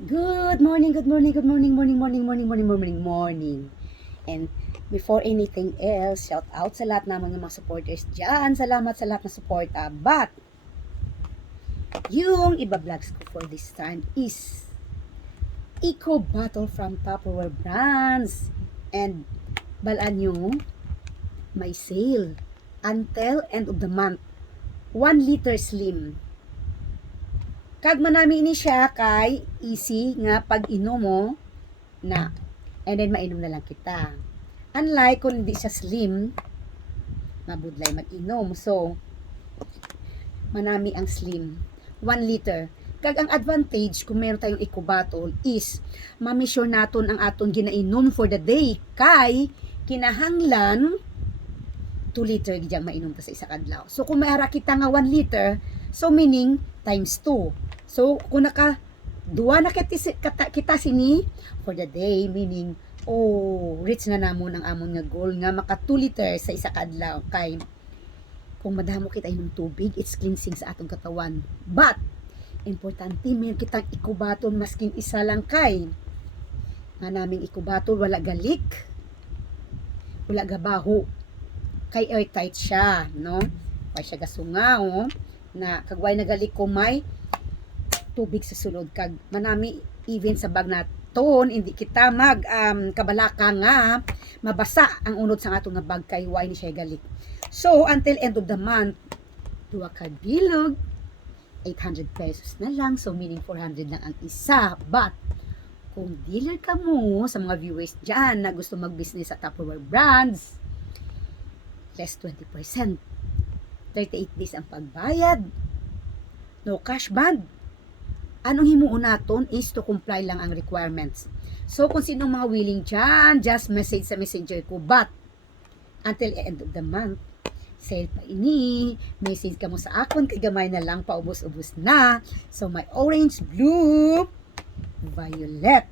Good morning, good morning, good morning, morning. And before anything else, shout out sa lahat ng mga supporters dyan. Salamat sa lahat ng suporta. But, yung iba-vlogs ko for this time is Eco Bottle from Tupperware Brands. And, balaan nyo, may sale until end of the month. 1 liter slim. Kag manami ini siya kay easy nga pag inom mo na and then mainom na lang kita. Unlike kung hindi siya slim, mabudlay mag-inom. So, manami ang slim. 1 liter. Kag ang advantage kung meron tayong eco bottle is ma-measure naton ang aton ginainom for the day kay kinahanglan 2 liter gidya mainom ta sa isa kadlaw. So kung mayara kita nga 1 liter, so meaning times 2. So kung duwa na kita sini for the day, meaning reach na namon ang amon nga goal nga maka 2 liter sa isa kadlaw kay kung madamo kita inom tubig, it's cleansing sa atong katawan. But importante meron kitang ikubaton maskin isa lang kay nga naming ikubaton wala galik, wala gabaho, kay airtight siya, no? Kay siya gasungaw, na kagway nagalik ko may tubig sa sulod kag manami even sa bag na ton hindi kita mag kabalaka nga mabasa ang unod sa atong nga bag kay why ni siya galik. So until end of the month, duha ka bilog 800 pesos na lang, so meaning 400 lang ang isa. But kung dealer ka mo sa mga viewers dyan na gusto mag-business sa Tupperware Brands, less 20%. 38 days ang pagbayad. No cash band. Anong himuon naton is to comply lang ang requirements. So, kung sinong mga willing dyan, just message sa messenger ko. But, until end of the month, sale pa ini, message ka mo sa akon, kay gamay na lang, paubos-ubos na. So, may orange, blue, violet,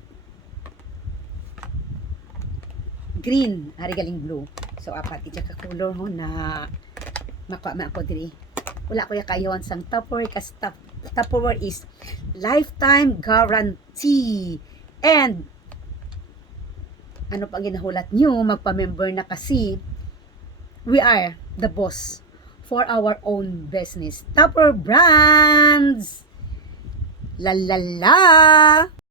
green, ari galing blue. So, apat itya ka color ho na makuha ko diri. Wala ko kayawan sang Tupperware kasi Tupperware is lifetime guarantee. And ano pang ginahulat nyo, magpa-member na kasi we are the boss for our own business. Tupperware Brands! La la la!